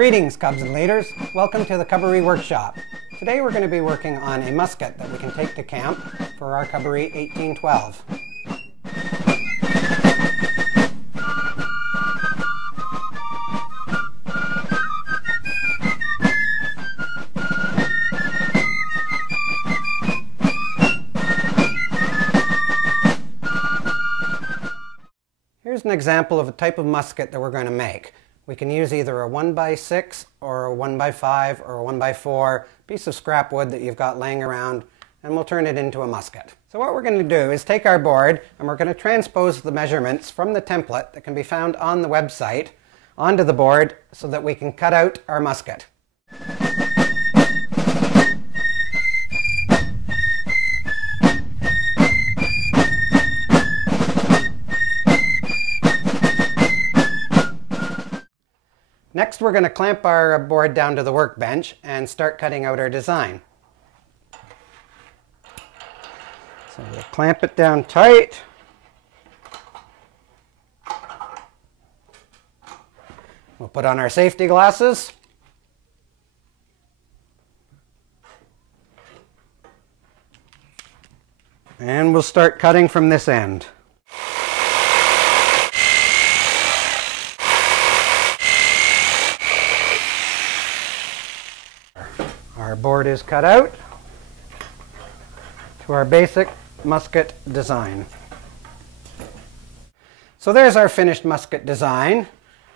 Greetings, cubs and leaders. Welcome to the Cuboree workshop. Today we're going to be working on a musket that we can take to camp for our Cuboree 1812. Here's an example of a type of musket that we're going to make. We can use either a 1x6 or a 1x5 or a 1x4 piece of scrap wood that you've got laying around, and we'll turn it into a musket. So what we're going to do is take our board and we're going to transpose the measurements from the template that can be found on the website onto the board so that we can cut out our musket. Next, we're going to clamp our board down to the workbench and start cutting out our design. So we'll clamp it down tight. We'll put on our safety glasses. And we'll start cutting from this end. Our board is cut out to our basic musket design. So there's our finished musket design.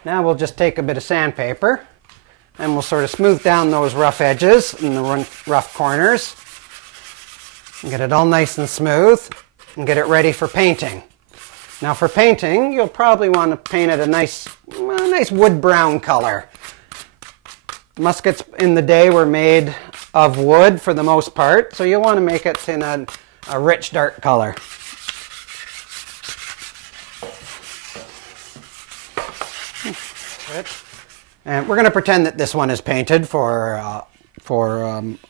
Now we'll just take a bit of sandpaper and we'll sort of smooth down those rough edges and the rough corners and get it all nice and smooth and get it ready for painting. Now for painting, you'll probably want to paint it a nice wood brown color. Muskets in the day were made of wood for the most part, so you'll want to make it in a rich dark color. And we're going to pretend that this one is painted for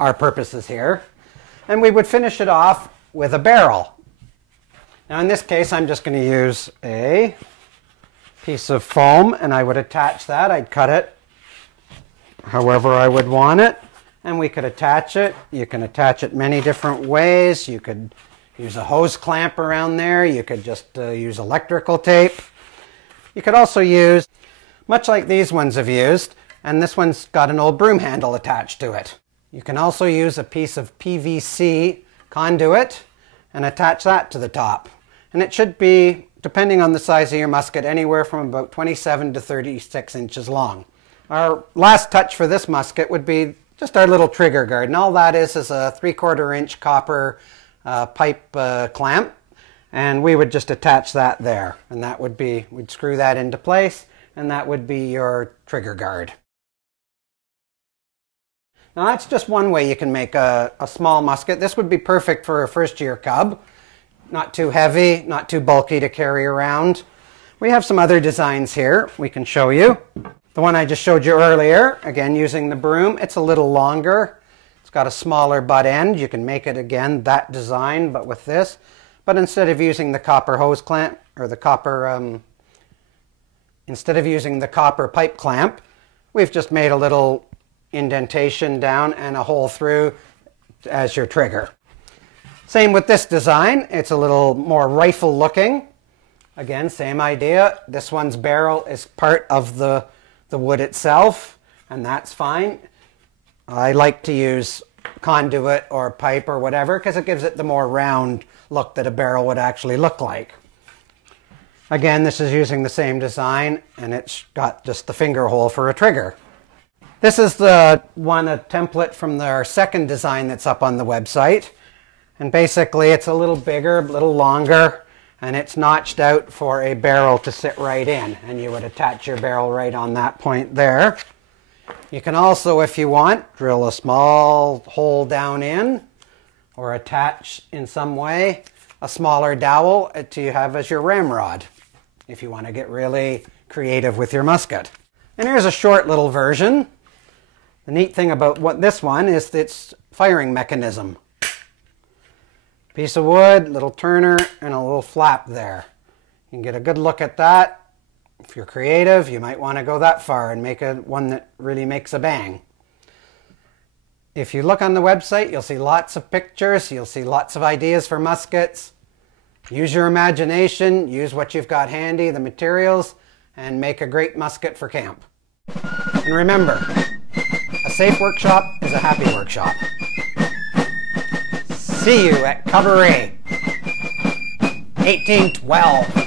our purposes here. And we would finish it off with a barrel. Now in this case I'm just going to use a piece of foam and I would attach that. I'd cut it however I would want it, and we could attach it. You can attach it many different ways. You could use a hose clamp around there. You could just use electrical tape. You could also use, much like these ones have used, and this one's got an old broom handle attached to it. You can also use a piece of PVC conduit and attach that to the top. And it should be, depending on the size of your musket, anywhere from about 27 to 36 inches long. Our last touch for this musket would be just our little trigger guard, and all that is a 3/4 inch copper pipe clamp, and we would just attach that there, and that would be, we'd screw that into place, and that would be your trigger guard. Now that's just one way you can make a small musket. This would be perfect for a first-year cub. Not too heavy, not too bulky to carry around. We have some other designs here we can show you. The one I just showed you earlier, again using the broom, it's a little longer. It's got a smaller butt end. You can make it again that design, but with this. But instead of using the copper hose clamp, or the copper, instead of using the copper pipe clamp, we've just made a little indentation down and a hole through as your trigger. Same with this design. It's a little more rifle looking. Again, same idea. This one's barrel is part of the wood itself, and that's fine. I like to use conduit or pipe or whatever because it gives it the more round look that a barrel would actually look like. Again, this is using the same design, and it's got just the finger hole for a trigger. This is a template from our second design that's up on the website, and basically it's a little bigger, a little longer, and it's notched out for a barrel to sit right in, and you would attach your barrel right on that point there. You can also, if you want, drill a small hole down in or attach in some way a smaller dowel to have as your ramrod if you want to get really creative with your musket. And here's a short little version. The neat thing about this one is its firing mechanism. Piece of wood, little turner, and a little flap there. You can get a good look at that. If you're creative, you might want to go that far and make one that really makes a bang. If you look on the website, you'll see lots of pictures, you'll see lots of ideas for muskets. Use your imagination, use what you've got handy, the materials, and make a great musket for camp. And remember, a safe workshop is a happy workshop. See you at Cuboree, 1812.